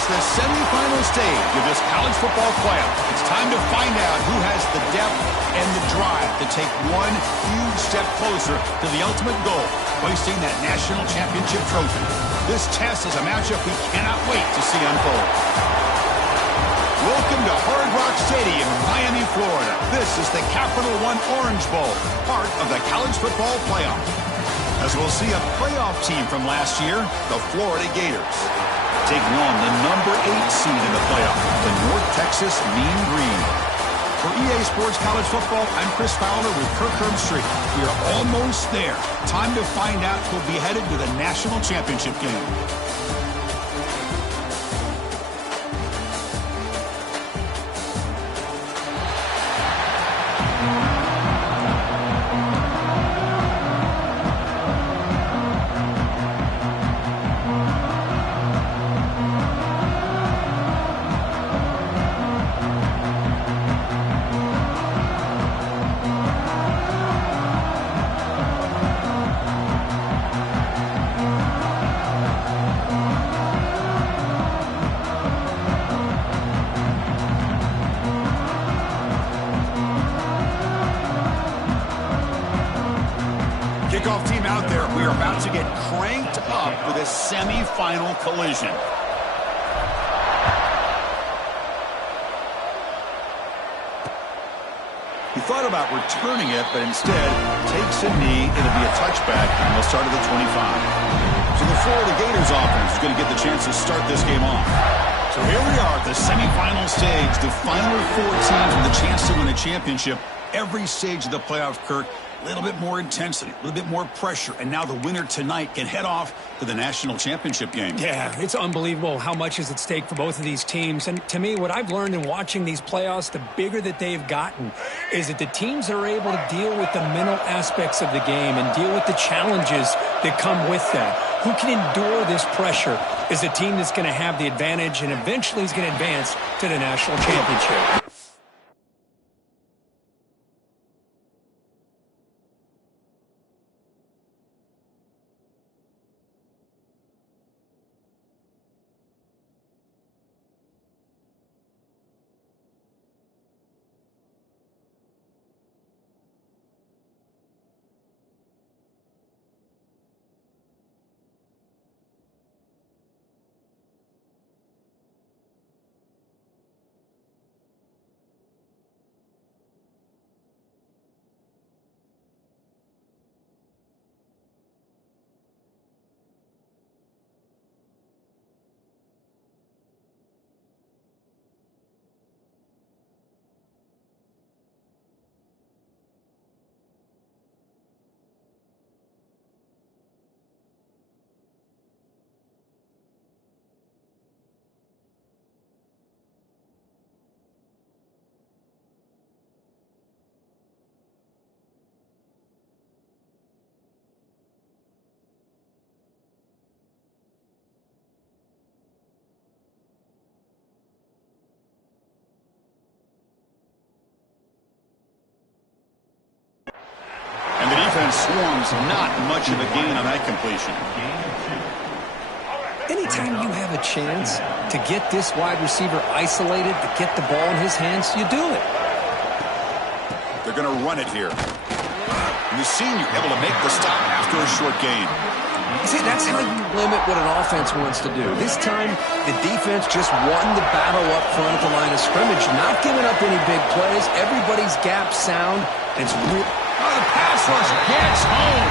It's the semifinal stage of this college football playoff. It's time to find out who has the depth and the drive to take one huge step closer to the ultimate goal, hoisting that national championship trophy. This test is a matchup we cannot wait to see unfold. Welcome to Hard Rock Stadium in Miami, Florida. This is the Capital One Orange Bowl, part of the college football playoff. As we'll see a playoff team from last year, the Florida Gators, taking on the number 8 seed in the playoff, the North Texas Mean Green. For EA Sports College Football, I'm Chris Fowler with Kirk Herbstreit. We are almost there. Time to find out who'll be headed to the national championship game. Kickoff team out there. We are about to get cranked up for this semifinal collision. He thought about returning it, but instead takes a knee. It'll be a touchback, and we'll start at the 25. So the Florida Gators offense is going to get the chance to start this game off. So here we are at the semifinal stage, the final 4 teams with a chance to win a championship. Every stage of the playoff, Kirk, a little bit more intensity, a little bit more pressure, and now the winner tonight can head off to the national championship game. Yeah, it's unbelievable how much is at stake for both of these teams. And to me, what I've learned in watching these playoffs, the bigger that they've gotten, is that the teams are able to deal with the mental aspects of the game and deal with the challenges that come with that. Who can endure this pressure is the team that's going to have the advantage and eventually is going to advance to the national championship. Defense swarms, not much of a gain on that completion. Anytime you have a chance to get this wide receiver isolated, to get the ball in his hands, you do it. They're going to run it here. And the senior able to make the stop after a short gain. See, that's how you limit what an offense wants to do. This time, the defense just won the battle up front at the line of scrimmage, not giving up any big plays. Everybody's gap sound. It's real. Oh, the pass rush gets home.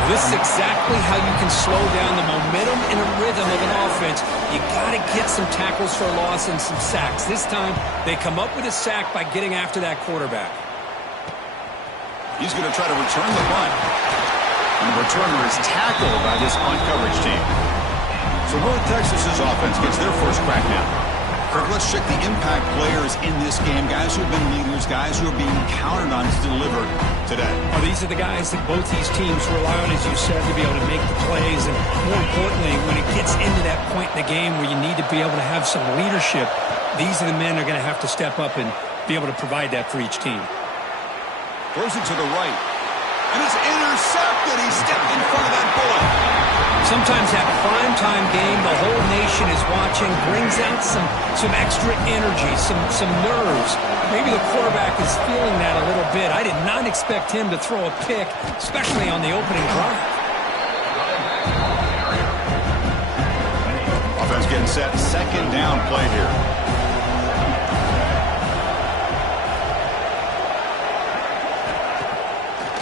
Well, this is exactly how you can slow down the momentum and a rhythm of an offense. You got to get some tackles for a loss and some sacks. This time, they come up with a sack by getting after that quarterback. He's going to try to return the punt. And the returner is tackled by this punt coverage team. So North Texas's offense gets their first crack now. Kirk, let's check the impact players in this game. Guys who have been leaders, guys who are being counted on to deliver today. Well, these are the guys that both these teams rely on, as you said, to be able to make the plays. And more importantly, when it gets into that point in the game where you need to be able to have some leadership, these are the men that are going to have to step up and be able to provide that for each team. Throws it to the right. And it's intercepted. He stepped in front of that bullet. Sometimes that primetime game, the whole nation is watching, brings out some extra energy, some nerves. Maybe the quarterback is feeling that a little bit. I did not expect him to throw a pick, especially on the opening drive. Offense getting set. Second down play here.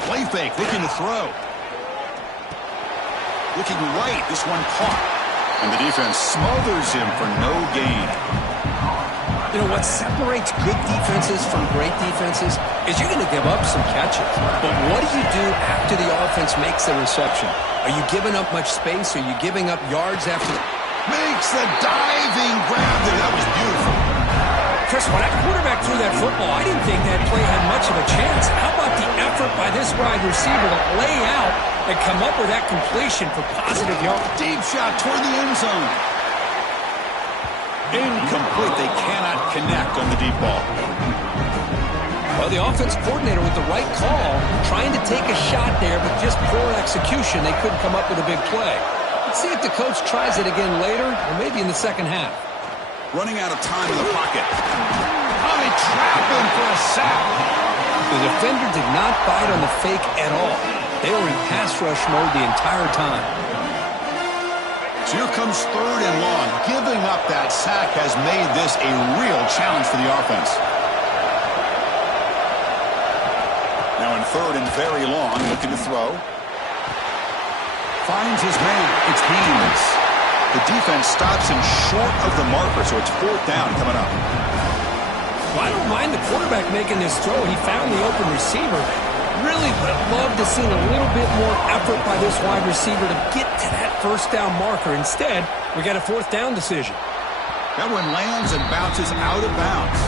Play fake, looking to throw. Looking right, this one caught. And the defense smothers him for no gain. You know, what separates good defenses from great defenses is you're going to give up some catches. But what do you do after the offense makes the reception? Are you giving up much space? Are you giving up yards after? Makes the diving grab there. That was beautiful. Chris, when that quarterback threw that football, I didn't think that play had much of a chance. How about the effort by this wide receiver to lay out and come up with that completion for positive yards? Deep shot toward the end zone. Incomplete. They cannot connect on the deep ball. Well, the offense coordinator with the right call, trying to take a shot there, but just poor execution. They couldn't come up with a big play. Let's see if the coach tries it again later, or maybe in the second half. Running out of time in the pocket. Oh, they trap him for a sack. The defender did not bite on the fake at all. They were in pass rush mode the entire time. So here comes third and long. Giving up that sack has made this a real challenge for the offense. Now in third and very long, looking to throw. Finds his man. It's Haynes. The defense stops him short of the marker, so it's fourth down coming up. Well, I don't mind the quarterback making this throw. He found the open receiver. Really would have loved to see a little bit more effort by this wide receiver to get to that first down marker. Instead, we got a fourth down decision. That one lands and bounces out of bounds.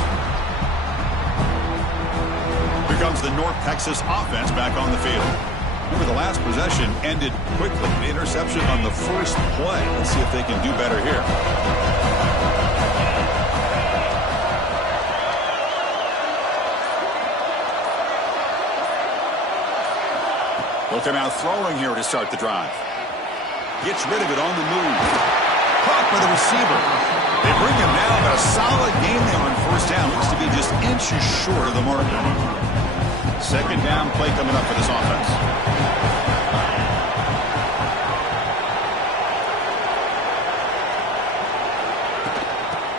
Here comes the North Texas offense back on the field. Remember, the last possession ended quickly. The interception on the first play. Let's see if they can do better here. Looking out throwing here to start the drive. Gets rid of it on the move. Caught by the receiver. They bring him down, but a solid game there on first down. Looks to be just inches short of the marker. Second down play coming up for this offense.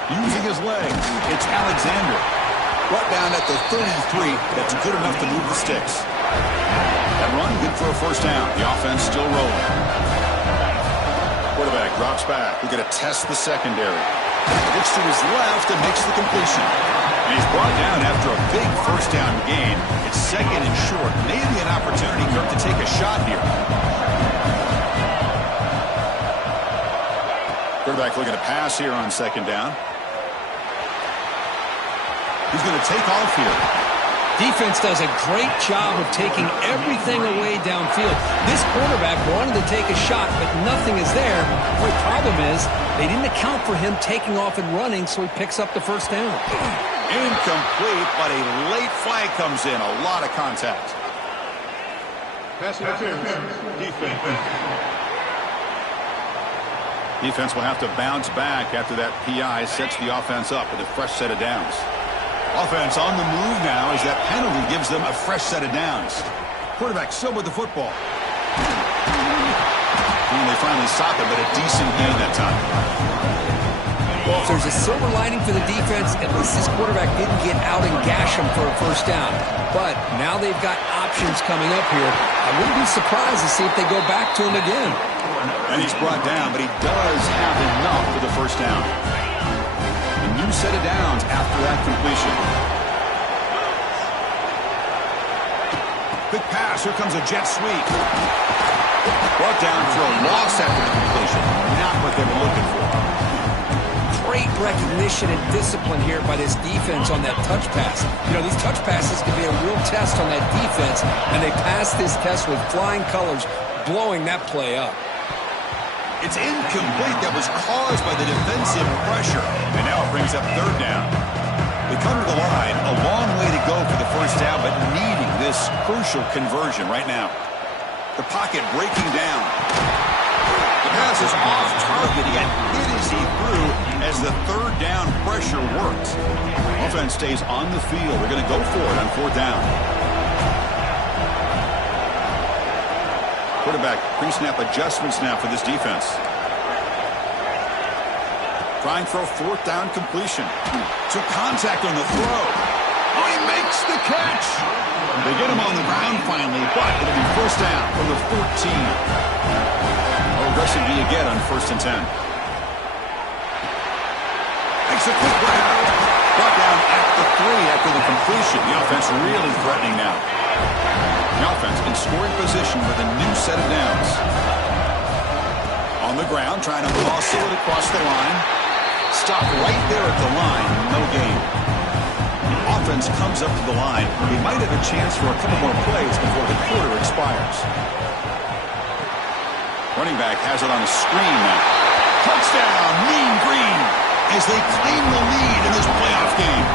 Using his legs, it's Alexander. Brought down at the 33. That's good enough to move the sticks. That run, good for a first down. The offense still rolling. Quarterback drops back. We're going to test the secondary. Looks to his left and makes the completion. And he's brought down after a big first down gain. It's second and short. Maybe an opportunity, Kirk, to take a shot here. Quarterback looking to pass here on second down. He's going to take off here. Defense does a great job of taking everything away downfield. This quarterback wanted to take a shot, but nothing is there. The only problem is they didn't account for him taking off and running, so he picks up the first down. Incomplete, but a late flag comes in. A lot of contact. Pass interference. Defense. Defense will have to bounce back after that PI sets the offense up with a fresh set of downs. Offense on the move now as that penalty gives them a fresh set of downs. Quarterback still with the football. And they finally stop it, but a decent gain that time. Well, if there's a silver lining for the defense, at least this quarterback didn't get out and gash him for a first down. But now they've got options coming up here. I wouldn't be surprised to see if they go back to him again. And he's brought down, but he does have enough for the first down. New set of downs after that completion. Quick pass. Here comes a jet sweep. Brought down for a loss after the completion. Not what they were looking for. Great recognition and discipline here by this defense on that touch pass. You know, these touch passes can be a real test on that defense, and they passed this test with flying colors, blowing that play up. It's incomplete. That was caused by the defensive pressure. And now it brings up third down. They come to the line. A long way to go for the first down, but needing this crucial conversion right now. The pocket breaking down. The pass is off target. He got hit as he threw as the third down pressure worked. Offense stays on the field. They're going to go for it on fourth down. Quarterback pre-snap adjustments now for this defense. Trying for a fourth down completion. Took contact on the throw. Oh, he makes the catch. They get him on the ground finally, but it'll be first down from the 14. How aggressive do you get on 1st and 10? Makes a quick grab. Brought down at the 3 after the completion. The offense really threatening now. The offense in scoring position with a new set of downs. On the ground, trying to muscle it across the line. Stop right there at the line. No gain. The offense comes up to the line. He might have a chance for a couple more plays before the quarter expires. Running back has it on a screen now. Touchdown, Mean Green, as they claim the lead in this playoff game.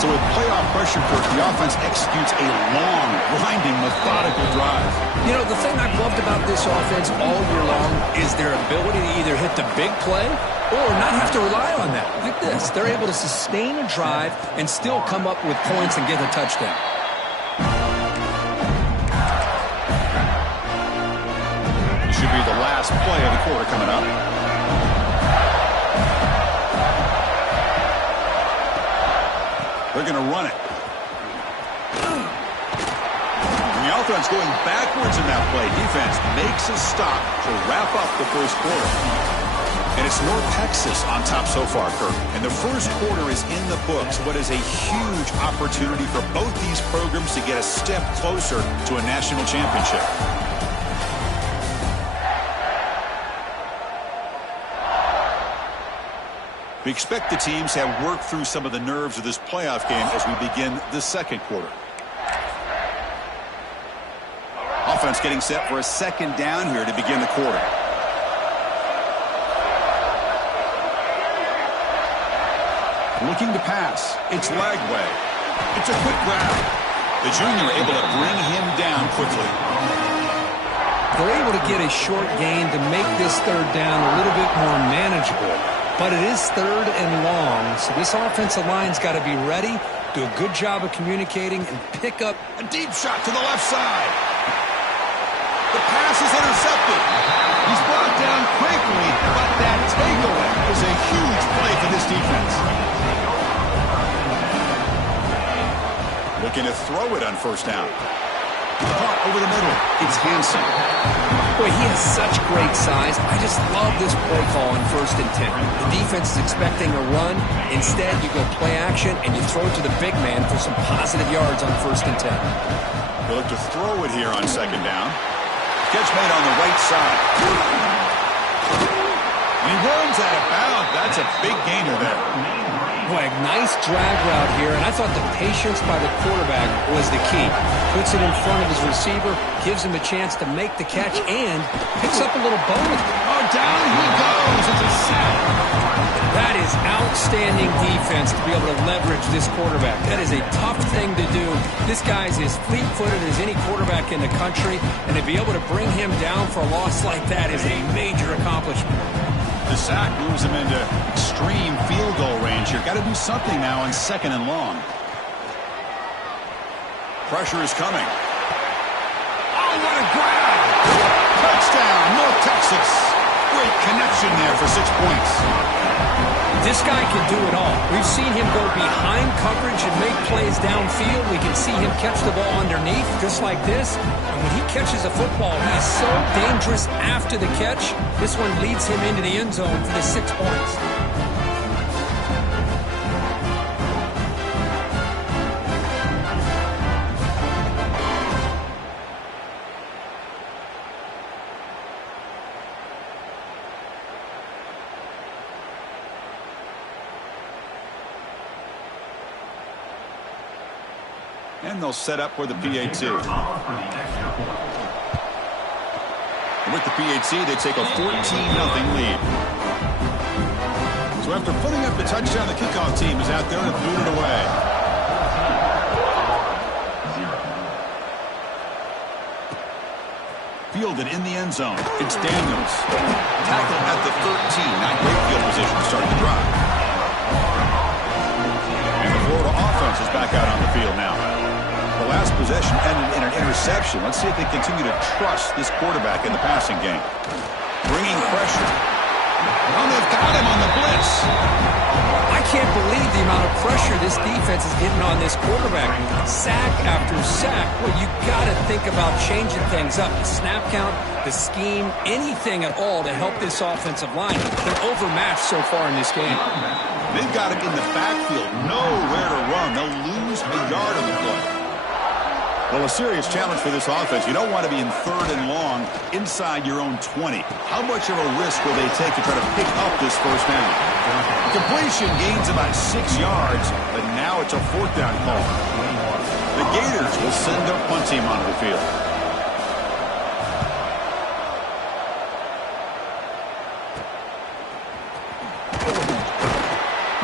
So with playoff pressure, Kirk, the offense executes a long, grinding, methodical drive. You know, the thing I've loved about this offense all year long is their ability to either hit the big play or not have to rely on that. Look at this. They're able to sustain a drive and still come up with points and get a touchdown. This should be the last play of the quarter coming up. They're going to run it. And the offense going backwards in that play. Defense makes a stop to wrap up the first quarter. And it's North Texas on top so far, Kirk. And the first quarter is in the books. What is a huge opportunity for both these programs to get a step closer to a national championship. We expect the teams have worked through some of the nerves of this playoff game as we begin the second quarter. Offense getting set for a second down here to begin the quarter. Looking to pass. It's Lagway. It's a quick grab. The junior able to bring him down quickly. They're able to get a short gain to make this third down a little bit more manageable. But it is third and long, so this offensive line's got to be ready, do a good job of communicating, and pick up a deep shot to the left side. The pass is intercepted. He's brought down quickly, but that takeaway is a huge play for this defense. Looking to throw it on first down. Caught over the middle. It's Hansen. Boy, he has such great size. I just love this play call on 1st and 10. The defense is expecting a run. Instead, you go play action, and you throw it to the big man for some positive yards on 1st and 10. They look to throw it here on second down. Catch made on the right side. And he runs out of bounds. That's a big gainer there. Boy, a nice drag route here, and I thought the patience by the quarterback was the key. Puts it in front of his receiver, gives him a chance to make the catch, and picks up a little bonus. Oh, down he goes. It's a sack. That is outstanding defense to be able to leverage this quarterback. That is a tough thing to do. This guy's as fleet-footed as any quarterback in the country, and to be able to bring him down for a loss like that is a major accomplishment. The sack moves him into extreme field goal range here. Got to do something now on second and long. Pressure is coming. Oh, what a grab! Touchdown, North Texas. Great connection there for 6 points. This guy can do it all. We've seen him go behind coverage and make plays downfield. We can see him catch the ball underneath just like this. And when he catches a football, he's so dangerous after the catch. This one leads him into the end zone for the 6 points. And they'll set up for the PAT. With the PAT, they take a 14-0 lead. So after putting up the touchdown, the kickoff team is out there to boot it away. fielded in the end zone. It's Daniels. Tackled at the 13. Not great field position to start the drive. And the Florida offense is back out on the field now. The last possession ended in an interception. Let's see if they continue to trust this quarterback in the passing game. Bringing pressure. Oh, they've got him on the blitz. I can't believe the amount of pressure this defense is getting on this quarterback. Sack after sack. Well, you got to think about changing things up. The snap count, the scheme, anything at all to help this offensive line. They're overmatched so far in this game. They've got him in the backfield. Nowhere to run. They'll lose a yard on the play. Well, a serious challenge for this offense. You don't want to be in 3rd and long inside your own 20. How much of a risk will they take to try to pick up this first down? Completion gains about 6 yards, but now it's a 4th down call. The Gators will send their punt team onto the field.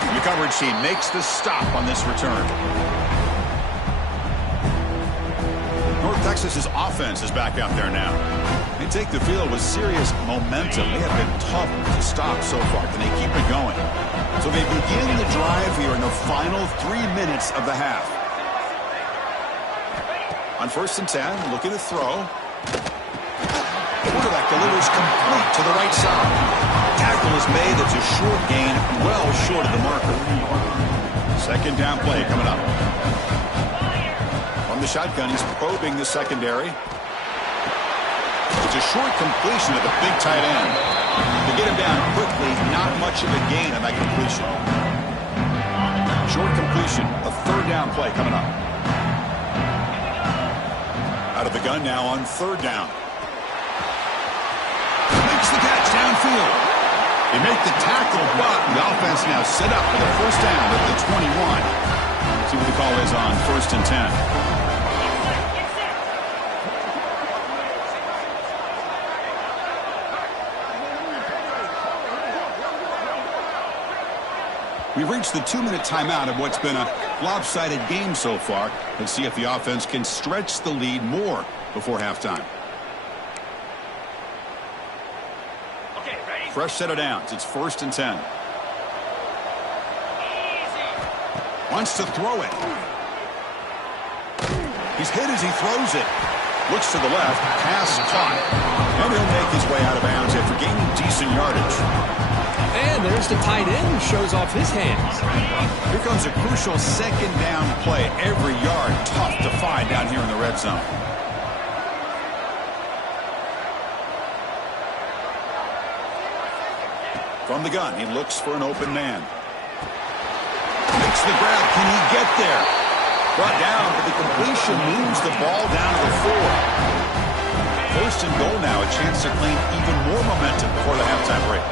The coverage team makes the stop on this return. North Texas's offense is back out there now. They take the field with serious momentum. They have been tough to stop so far. Can they keep it going? So they begin the drive here in the final 3 minutes of the half. On 1st and 10, looking to throw. Quarterback delivers complete to the right side. Tackle is made. It's a short gain, well short of the marker. 2nd down play coming up. From the shotgun, he's probing the secondary. It's a short completion at the big tight end. To get him down quickly, not much of a gain on that completion. Short completion, a 3rd down play coming up. Out of the gun now on 3rd down. Makes the catch downfield. They make the tackle, but the offense now set up for the 1st down at the 21. See what the call is on 1st and 10. We've reached the 2-minute timeout of what's been a lopsided game so far. Let's see if the offense can stretch the lead more before halftime. Okay, ready? Fresh set of downs. It's 1st and 10. Wants to throw it. He's hit as he throws it. Looks to the left. Pass caught. And he'll make his way out of bounds after gaining decent yardage. And there's the tight end who shows off his hands. Here comes a crucial 2nd down play. Every yard tough to find down here in the red zone. From the gun, he looks for an open man. Makes the grab. Can he get there? Brought down, but the completion moves the ball down to the 4. 1st and goal now. A chance to claim even more momentum before the halftime break.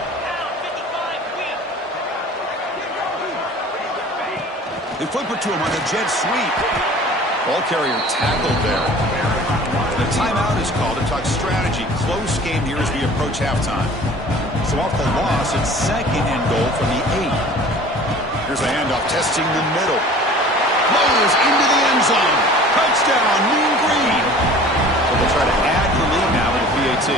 They flip it to him on a jet sweep. Ball carrier tackled there. The timeout is called to talk strategy. Close game here as we approach halftime. So off the loss, it's 2nd and goal from the 8. Here's a handoff testing the middle. Blows into the end zone. Touchdown, Mean Green. So they'll try to add the lead now with a PAT.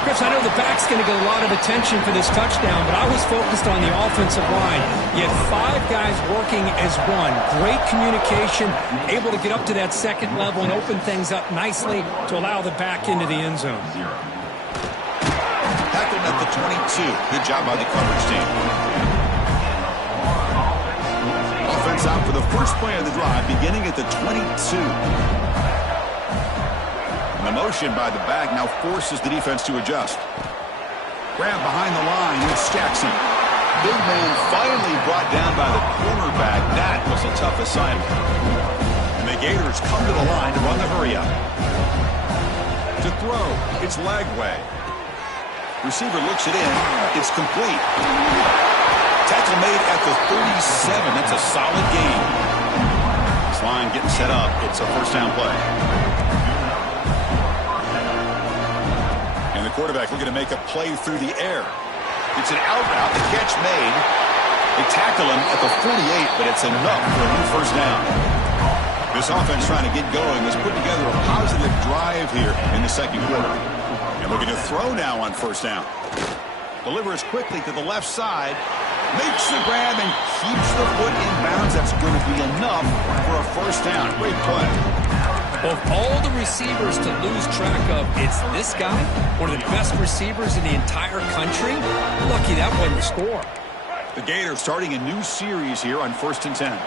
Chris, I know the back's going to get a lot of attention for this touchdown, but I was focused on the offensive line. You had 5 guys working as one. Great communication, able to get up to that 2nd level and open things up nicely to allow the back into the end zone. Tackled at the 22. Good job by the coverage team. Offense out for the first play of the drive, beginning at the 22. The motion by the back now forces the defense to adjust. Grab behind the line. It's Jackson. Big man finally brought down by the cornerback. That was a tough assignment. And the Gators come to the line to run the hurry-up. To throw, it's Lagway. Receiver looks it in. It's complete. Tackle made at the 37. That's a solid gain. This line getting set up. It's a 1st down play. And the quarterback looking to make a play through the air. It's an out route. The catch made. They tackle him at the 48, but it's enough for a new 1st down. This offense trying to get going has put together a positive drive here in the second quarter. And looking to throw now on first down. Delivers quickly to the left side. Makes the grab and keeps the foot in bounds. That's going to be enough for a first down. Great play. Of all the receivers to lose track of, it's this guy, one of the best receivers in the entire country. Lucky that wasn't a score. The Gators starting a new series here on 1st and 10.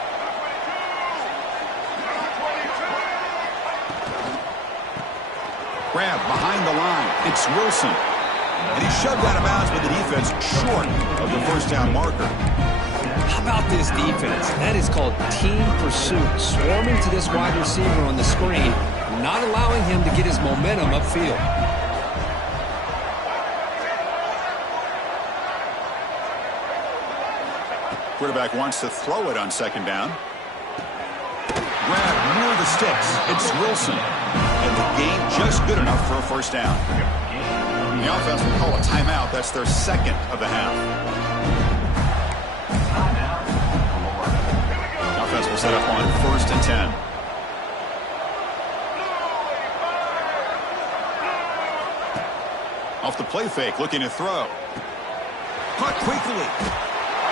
Grab behind the line. It's Wilson. And he's shoved out of bounds with the defense short of the first down marker. How about this defense? That is called team pursuit. Swarming to this wide receiver on the screen, not allowing him to get his momentum upfield. Quarterback wants to throw it on second down. Grab near the sticks. It's Wilson. And the gain just good enough for a first down. The offense will call a timeout. That's their second of the half. The offense will set up on 1st and 10. Off the play fake, looking to throw. Caught quickly.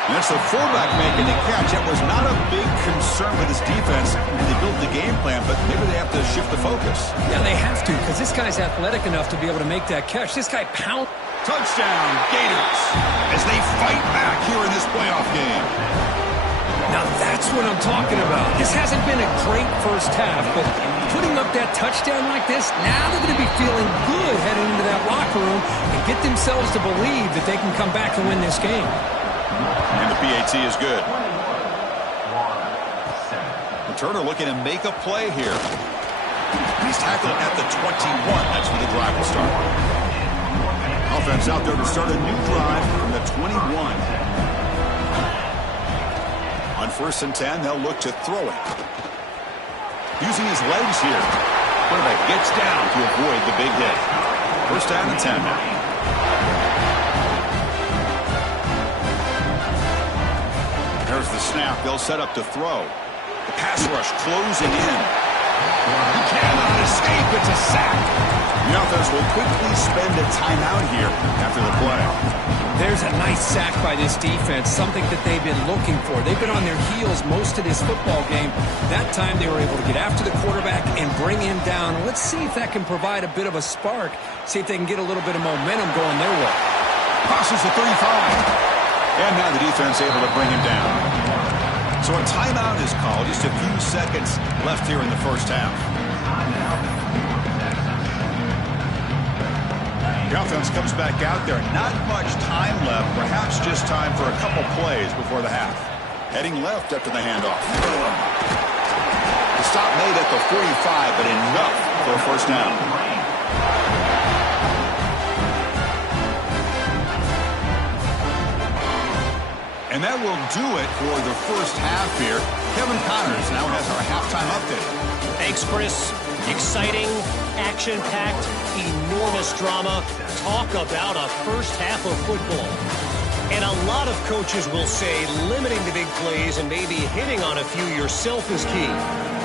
And that's the fullback making the catch. That was not a big concern with this defense. They built the game plan, but maybe they have to shift the focus. Yeah, they have to, because this guy's athletic enough to be able to make that catch. This guy pound. Touchdown, Gators, as they fight back here in this playoff game. Now that's what I'm talking about. This hasn't been a great first half, but putting up that touchdown like this, now they're going to be feeling good heading into that locker room and get themselves to believe that they can come back and win this game. And the PAT is good. Turner looking to make a play here. He's tackled at the 21. That's where the drive will start. Offense out there to start a new drive from the 21. On 1st and 10, they'll look to throw it. Using his legs here. Quarterback gets down to avoid the big hit. First down and 10 now. There's the snap. They'll set up to throw. The pass rush closing in. He cannot escape. It's a sack. The offense will quickly spend a timeout here after the play. There's a nice sack by this defense, something that they've been looking for. They've been on their heels most of this football game. That time they were able to get after the quarterback and bring him down. Let's see if that can provide a bit of a spark. See if they can get a little bit of momentum going their way. Crosses the 35. And now the defense able to bring him down. So a timeout is called. Just a few seconds left here in the first half. The offense comes back out there. Not much time left. Perhaps just time for a couple plays before the half. Heading left after the handoff. The stop made at the 45, but enough for a first down. And that will do it for the first half here. Kevin Connors now has our halftime update. Thanks, Chris. Exciting, action-packed, enormous drama. Talk about a first half of football. And a lot of coaches will say limiting the big plays and maybe hitting on a few yourself is key.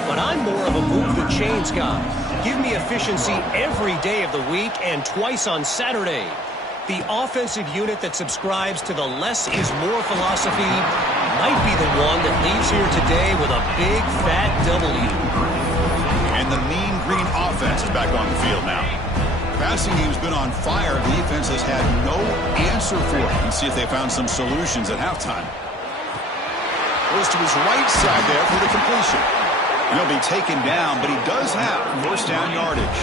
But I'm more of a move the chains guy. Give me efficiency every day of the week and twice on Saturday. The offensive unit that subscribes to the less is more philosophy might be the one that leaves here today with a big, fat W. And the mean green offense is back on the field now. Passing game's been on fire. The defense has had no answer for it. Let's see if they found some solutions at halftime. Goes to his right side there for the completion. He'll be taken down, but he does have first down yardage.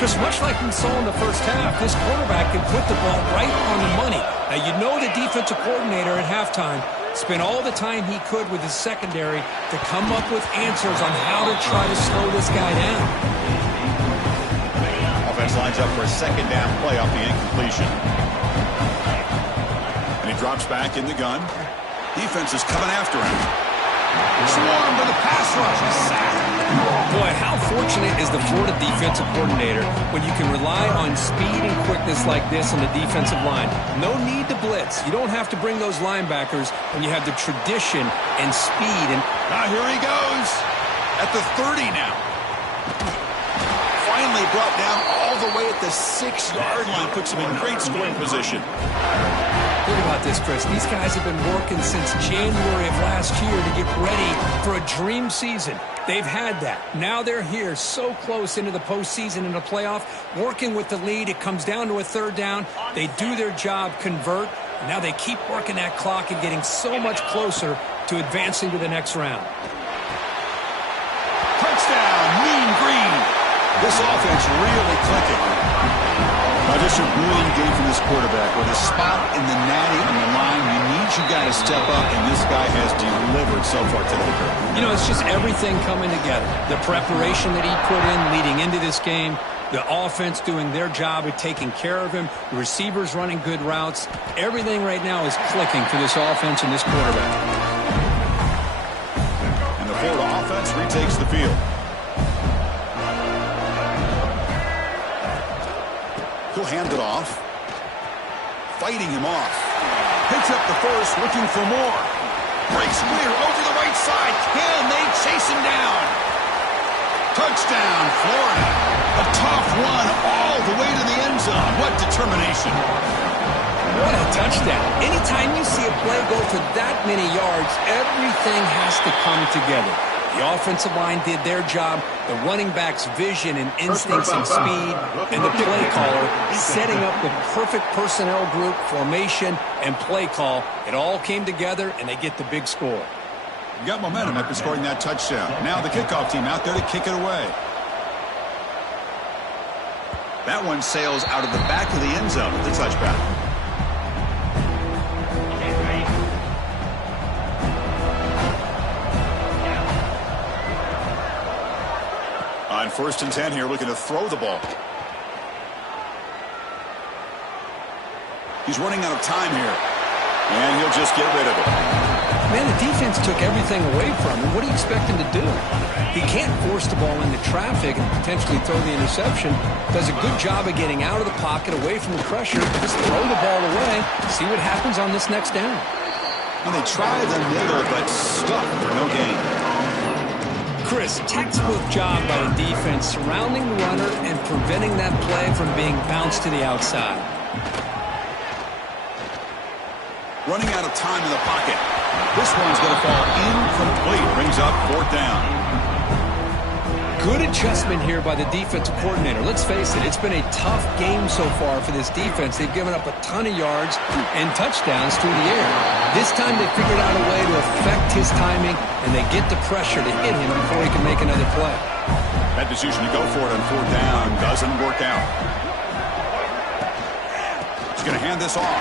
Just much like we saw in the first half, this quarterback can put the ball right on the money. Now, you know the defensive coordinator at halftime spent all the time he could with his secondary to come up with answers on how to try to slow this guy down. Offense lines up for a second down play off the incompletion. And he drops back in the gun. Defense is coming after him. Swarm with a pass rush. Boy, how fortunate is the Florida defensive coordinator when you can rely on speed and quickness like this on the defensive line. No need to blitz. You don't have to bring those linebackers when you have the tradition and speed. And now here he goes. At the 30 now. Finally brought down all the way at the 6-yard line. Puts him in great scoring position. Think about this, Chris. These guys have been working since January of last year to get ready for a dream season. They've had that. Now they're here so close into the postseason and the playoff, working with the lead. It comes down to a third down. They do their job, convert. And now they keep working that clock and getting so much closer to advancing to the next round. Touchdown, Mean Green. This offense really clicking. Now just a brilliant game from this quarterback. With a spot in the natty on the line, you need your guy to step up, and this guy has delivered so far today, Kurt. You know, it's just everything coming together. The preparation that he put in leading into this game, the offense doing their job at taking care of him, the receivers running good routes. Everything right now is clicking for this offense and this quarterback. And the Florida offense retakes the field. He'll hand it off. Fighting him off. Picks up the first, looking for more. Breaks clear over the right side. Can they chase him down? Touchdown, Florida. A tough run all the way to the end zone. What determination. What a touchdown. Anytime you see a play go for that many yards, everything has to come together. The offensive line did their job, the running back's vision and instincts and speed, and the play caller setting up the perfect personnel group, formation, and play call. It all came together, and they get the big score. You got momentum after scoring that touchdown. Now the kickoff team out there to kick it away. That one sails out of the back of the end zone with the touchback. On 1st and 10 here, looking to throw the ball. He's running out of time here, and he'll just get rid of it. Man, the defense took everything away from him. What do you expect him to do? He can't force the ball into traffic and potentially throw the interception. Does a good job of getting out of the pocket, away from the pressure. Just throw the ball away. See what happens on this next down. And they try the middle, but stuck for no gain. Chris, textbook job by the defense surrounding the runner and preventing that play from being bounced to the outside. Running out of time in the pocket. This one's going to fall incomplete. Brings up 4th down. Good adjustment here by the defensive coordinator. Let's face it, it's been a tough game so far for this defense. They've given up a ton of yards and touchdowns through the air. This time they figured out a way to affect his timing, and they get the pressure to hit him before he can make another play. That decision to go for it on 4th down doesn't work out. He's going to hand this off.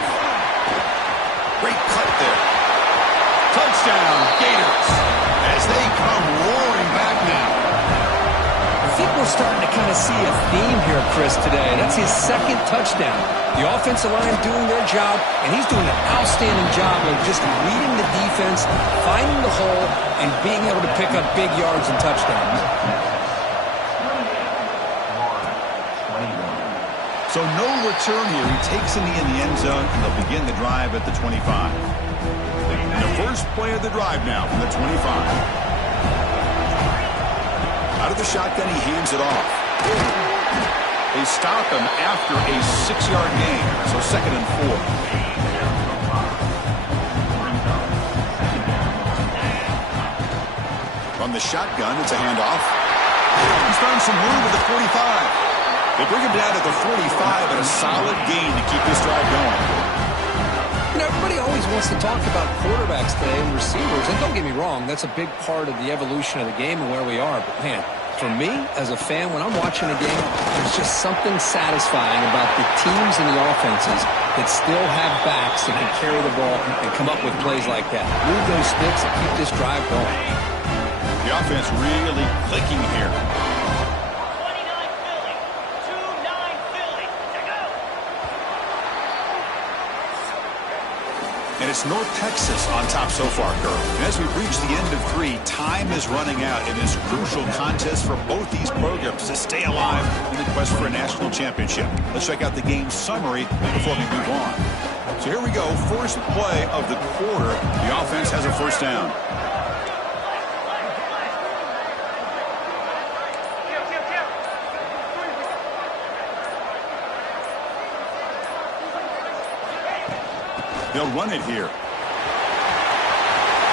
Great cut there. Touchdown, Gators, as they come roaring back now. I think we're starting to kind of see a theme here, Chris, today. That's his 2nd touchdown. The offensive line doing their job, and he's doing an outstanding job of just leading the defense, finding the hole, and being able to pick up big yards and touchdowns. So no return here. He takes it in the end zone, and they'll begin the drive at the 25. And the first play of the drive now from the 25. Out of the shotgun, he hands it off. They stop him after a 6-yard gain, so 2nd and 4. From the shotgun, it's a handoff. He's found some room at the 45. They bring him down at the 45, and a solid gain to keep this drive going. You know, everybody always wants to talk about quarterbacks today and receivers, and don't get me wrong, that's a big part of the evolution of the game and where we are. But, man, for me, as a fan, when I'm watching a game, there's just something satisfying about the teams and the offenses that still have backs that can carry the ball and come up with plays like that. Move those sticks and keep this drive going. The offense really clicking here. 29 Philly. 2-9 Philly. To go. And it's North Texas on top so far, Kurt. And as we reach the end of 3, time is running out in this crucial contest for both these programs to stay alive in the quest for a national championship. Let's check out the game summary before we move on. So here we go. First play of the quarter. The offense has a 1st down. They'll run it here.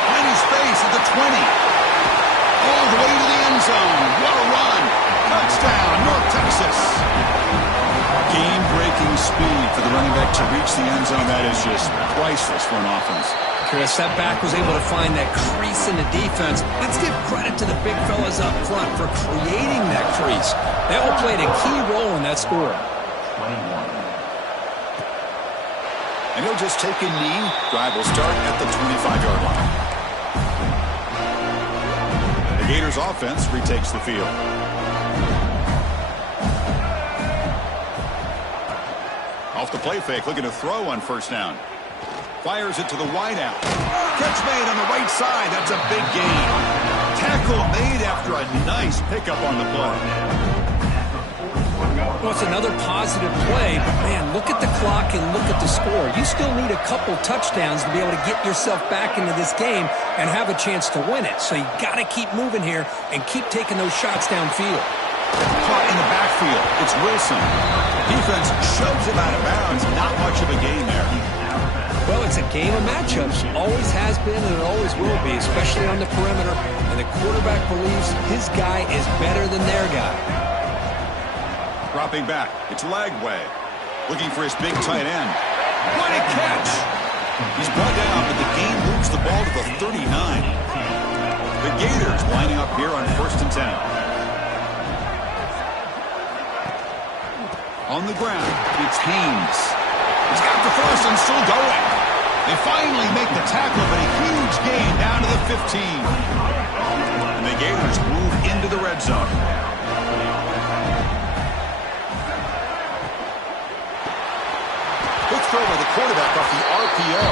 Plenty space at the 20. All the way to the end zone. What a run. Touchdown, North Texas. Game-breaking speed for the running back to reach the end zone. That is just priceless for an offense. Chris, that back was able to find that crease in the defense. Let's give credit to the big fellas up front for creating that crease. They all played a key role in that score. And he'll just take a knee. Drive will start at the 25-yard line. The Gators offense retakes the field. Off the play fake, looking to throw on first down. Fires it to the wideout. Catch made on the right side. That's a big gain. Tackle made after a nice pickup on the play. Well, it's another positive play, but man, look at the clock and look at the score. You still need a couple touchdowns to be able to get yourself back into this game and have a chance to win it. So you got to keep moving here and keep taking those shots downfield. Caught in the backfield. It's Wilson. Defense shoves him out of bounds. Not much of a gain there. Well, it's a game of matchups. Always has been and it always will be, especially on the perimeter. And the quarterback believes his guy is better than their guy. Dropping back. It's Lagway. Looking for his big tight end. What a catch! He's brought down, but the game moves the ball to the 39. The Gators lining up here on 1st and 10. On the ground, it's Haynes. He's got the first and still going. They finally make the tackle, but a huge gain down to the 15. And the Gators move into the red zone. Quick throw by the quarterback off the RPO.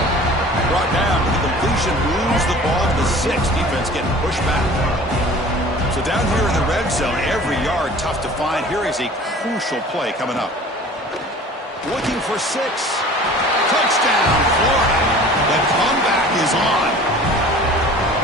Brought down. The completion moves the ball to the 6. Defense getting pushed back. So down here in the red zone, every yard tough to find. Here is a crucial play coming up. Looking for 6. Touchdown, Florida. The comeback is on.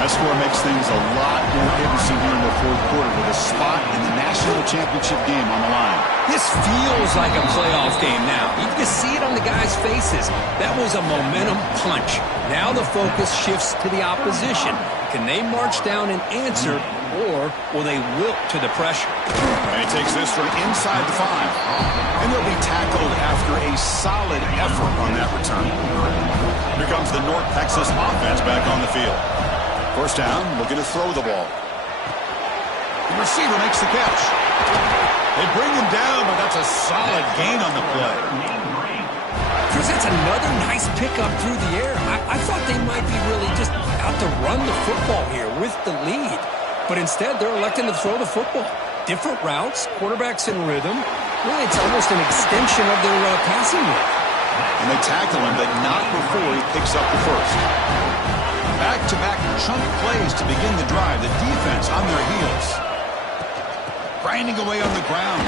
That score makes things a lot more interesting here in the 4th quarter with a spot in the national championship game on the line. This feels like a playoff game now. You can see it on the guys' faces. That was a momentum punch. Now the focus shifts to the opposition. Can they march down and answer, or will they wilt to the pressure? And he takes this from inside the 5. And they'll be tackled after a solid effort on that return. Here comes the North Texas offense back on the field. First down, looking to throw the ball. The receiver makes the catch. They bring him down, but that's a solid gain on the play. Because that's another nice pickup through the air. I thought they might be really just out to run the football here with the lead. But instead, they're electing to throw the football. Different routes, quarterbacks in rhythm. Really, it's almost an extension of their passing game. And they tackle him, but not before he picks up the first. Back-to-back chunk plays to begin the drive. The defense on their heels. Grinding away on the ground.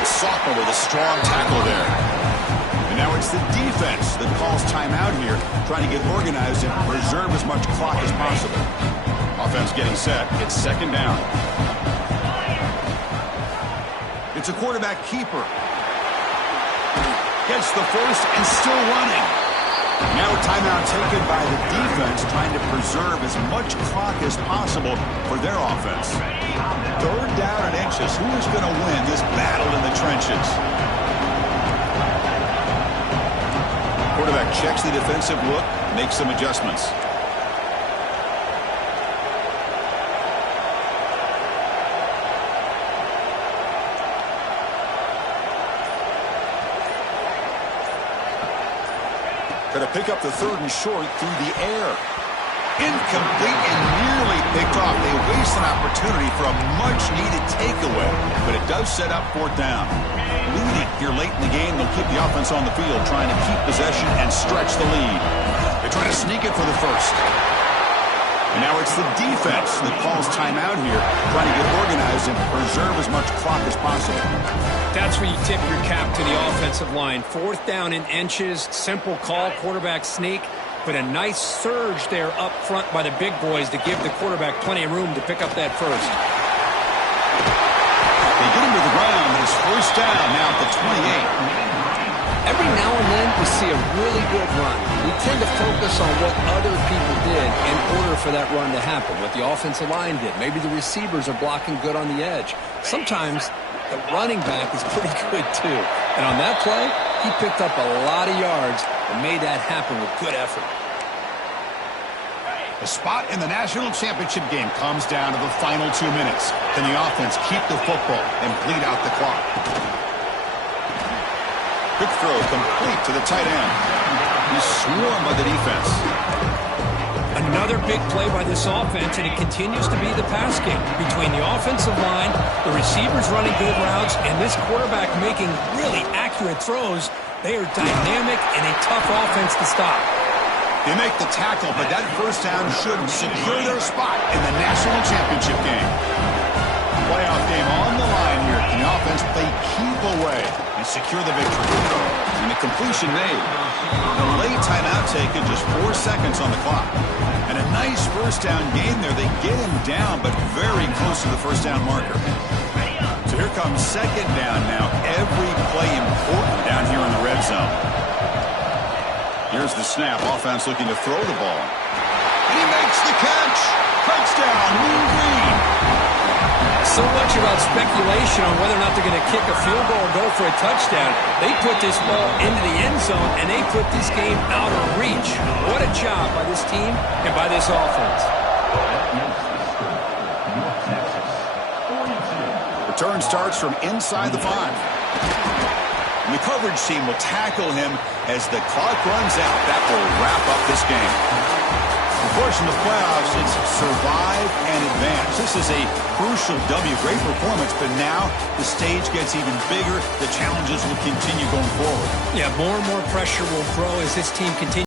The sophomore with a strong tackle there. And now it's the defense that calls timeout here, trying to get organized and preserve as much clock as possible. Offense getting set. It's 2nd down. It's a quarterback keeper. Gets the first and still running. Now a timeout taken by the defense, trying to preserve as much clock as possible for their offense. 3rd down and inches. Who is going to win this battle in the trenches? Quarterback checks the defensive look, makes some adjustments. Going to pick up the 3rd and short through the air. Incomplete and nearly picked off. They waste an opportunity for a much-needed takeaway, but it does set up 4th down. Leading here late in the game, they'll keep the offense on the field, trying to keep possession and stretch the lead. They're trying to sneak it for the first. And now it's the defense that calls timeout here, trying to get organized and preserve as much clock as possible. That's where you tip your cap to the offensive line. 4th down in inches, simple call, quarterback sneak, but a nice surge there up front by the big boys to give the quarterback plenty of room to pick up that first. They get him to the ground, and it's 1st down now at the 28. Every now and then we see a really good run. We tend to focus on what other people did in order for that run to happen, what the offensive line did. Maybe the receivers are blocking good on the edge. Sometimes the running back is pretty good too. And on that play, he picked up a lot of yards and made that happen with good effort. The spot in the national championship game comes down to the final 2 minutes. Can the offense keep the football and bleed out the clock? Quick throw complete to the tight end. He's swarmed by the defense. Another big play by this offense, and it continues to be the pass game. Between the offensive line, the receivers running good routes, and this quarterback making really accurate throws, they are dynamic and a tough offense to stop. They make the tackle, but that first down should secure their spot in the national championship game. Playoff game on the line here. Can the offense play keep away and secure the victory? And the completion made. A late timeout taken, just 4 seconds on the clock. And a nice first down gain there. They get him down, but very close to the first down marker. So here comes second down now. Every play important down here in the red zone. Here's the snap. Offense looking to throw the ball. And he makes the catch. Touchdown, Mean Green. So much about speculation on whether or not they're going to kick a field goal or go for a touchdown. They put this ball into the end zone, and they put this game out of reach. What a job by this team and by this offense. Return starts from inside the 5. And the coverage team will tackle him as the clock runs out. That will wrap up this game. Of course, in the playoffs, it's survive and advance. This is a crucial W. Great performance, but now the stage gets even bigger. The challenges will continue going forward. Yeah, more and more pressure will grow as this team continues.